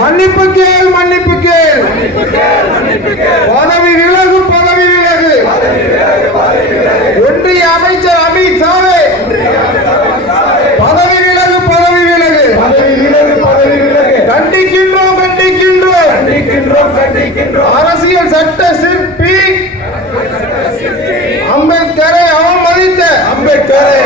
மன்னிப்பு கேள் மன்னிப்பு கேள். பதவி விலகு பதவி விலகு. ஒன்றிய அமைச்சர் அமித் சாவே பதவி விலகு பதவி விலகு. பதவி விலகு கண்டிக்கின்றோம் கண்டிக்கின்றோம். கண்டிக்கின்றோம் கண்டிக்கின்றோம் அரசியல் சட்ட சிற்பி அம்பேத்கரை அவமதித்த. அம்பேத்கரை